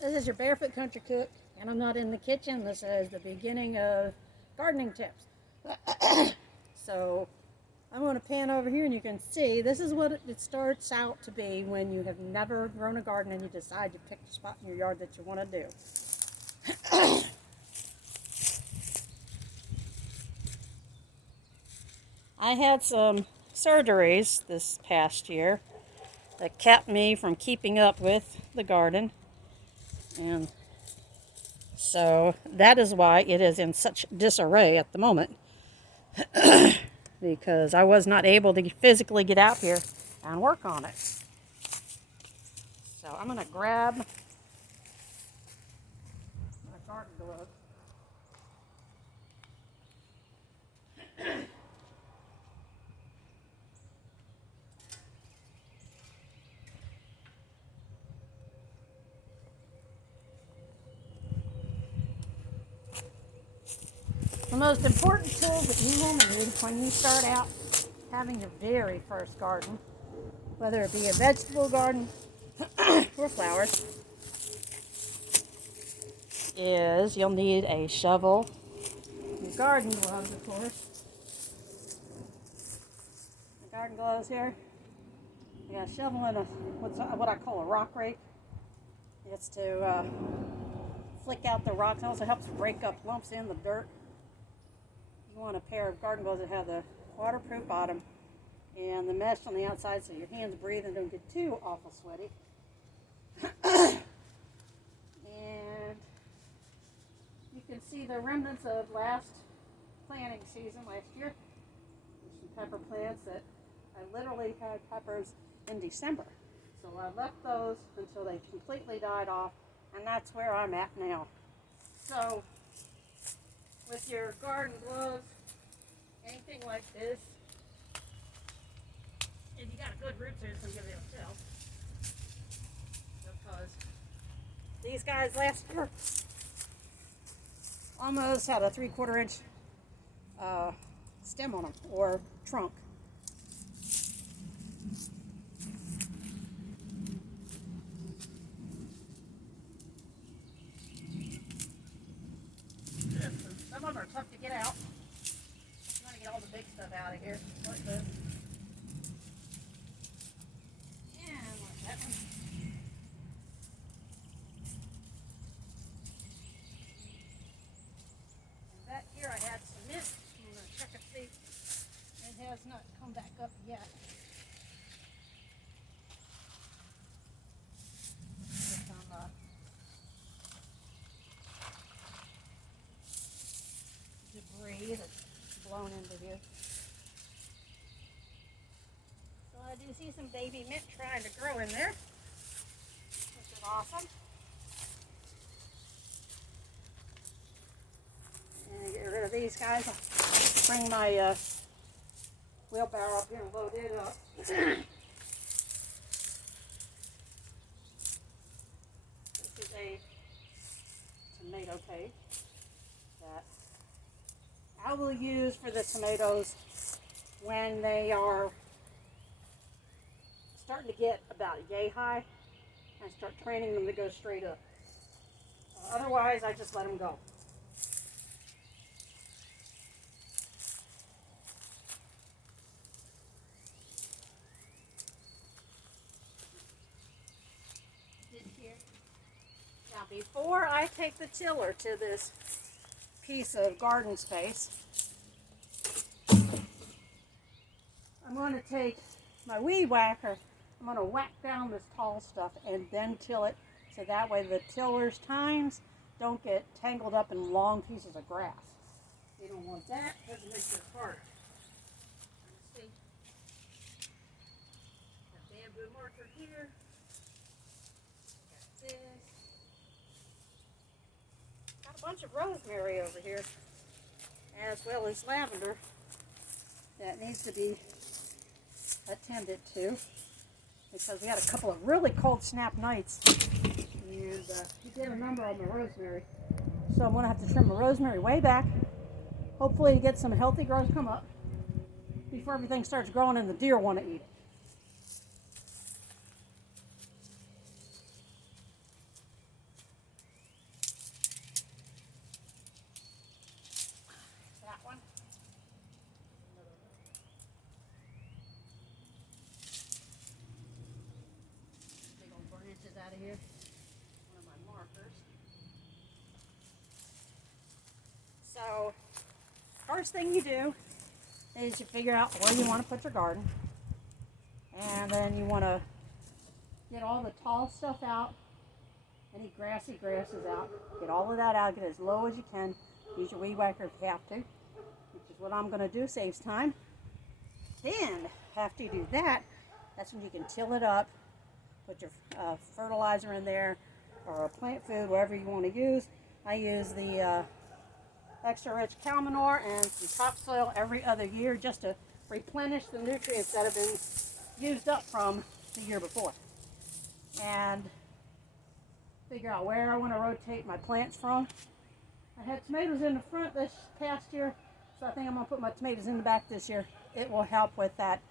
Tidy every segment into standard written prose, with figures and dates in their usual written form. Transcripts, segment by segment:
This is your Barefoot Country Cook, and I'm not in the kitchen. This is the beginning of gardening tips. So I'm going to pan over here, and you can see this is what it starts out to be when you have never grown a garden and you decide to pick a spot in your yard that you want to do. I had some surgeries this past year that kept me from keeping up with the garden, and so that is why it is in such disarray at the moment, because I was not able to physically get out here and work on it. So I'm going to grab my garden gloves. The most important tool that you will need when you start out having your very first garden, whether it be a vegetable garden or flowers, is you'll need a shovel, your garden gloves, of course. The garden gloves here. You got a shovel and what I call a rock rake. It's to flick out the rocks. It also helps break up lumps in the dirt. You want a pair of garden gloves that have the waterproof bottom and the mesh on the outside so your hands breathe and don't get too awful sweaty. And you can see the remnants of last planting season last year. There's some pepper plants that I literally had peppers in December. So I left those until they completely died off, and that's where I'm at now. So with your garden gloves, anything like this, and you got a good root system, you'll be able to tell, because these guys last year almost had a 3/4 inch stem on them, or trunk. Some of them are tough to get out. I'm trying to get all the big stuff out of here, like this. And like that one. And back here I had cement. I'm going to check and see. It has not come back up yet. Some debris that's blown into here. So I do see some baby mint trying to grow in there, which is awesome. And get rid of these guys. I'll bring my wheelbarrow up here and load it up. This is a tomato paste that I will use for the tomatoes when they are starting to get about yay high, and start training them to go straight up. Otherwise, I just let them go. Now, before I take the tiller to this piece of garden space, I'm going to take my weed whacker. I'm going to whack down this tall stuff and then till it, so that way the tiller's tines don't get tangled up in long pieces of grass. You don't want that because it makes it harder. Let's see. Got bamboo marker here. Got this. Got a bunch of rosemary over here, as well as lavender that needs to be attended to, because we had a couple of really cold snap nights, and he did a number on the rosemary. So I'm going to have to trim the rosemary way back, hopefully to get some healthy growth come up before everything starts growing and the deer want to eat it. first thing you do is you figure out where you want to put your garden. And then you want to get all the tall stuff out, any grassy grasses out. Get all of that out, get as low as you can. Use your weed whacker if you have to, which is what I'm going to do, saves time. Then, after you do that, that's when you can till it up, put your fertilizer in there, or plant food, whatever you want to use. I use the extra rich cow manure and some topsoil every other year just to replenish the nutrients that have been used up from the year before. And figure out where I want to rotate my plants from. I had tomatoes in the front this past year, so I think I'm going to put my tomatoes in the back this year. It will help with that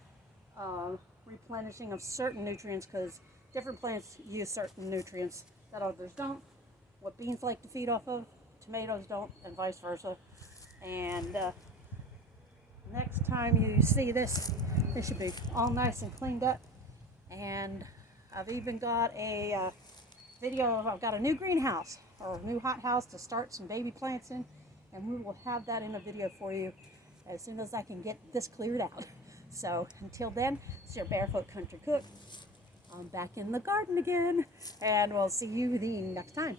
replenishing of certain nutrients, because different plants use certain nutrients that others don't. What beans like to feed off of, tomatoes don't, and vice versa. And next time you see this, it should be all nice and cleaned up. And I've even got a video of, I've got a new greenhouse, or a new hothouse to start some baby plants in, and we will have that in a video for you as soon as I can get this cleared out. So until then, it's your Barefoot Country Cook. I'm back in the garden again, and we'll see you the next time.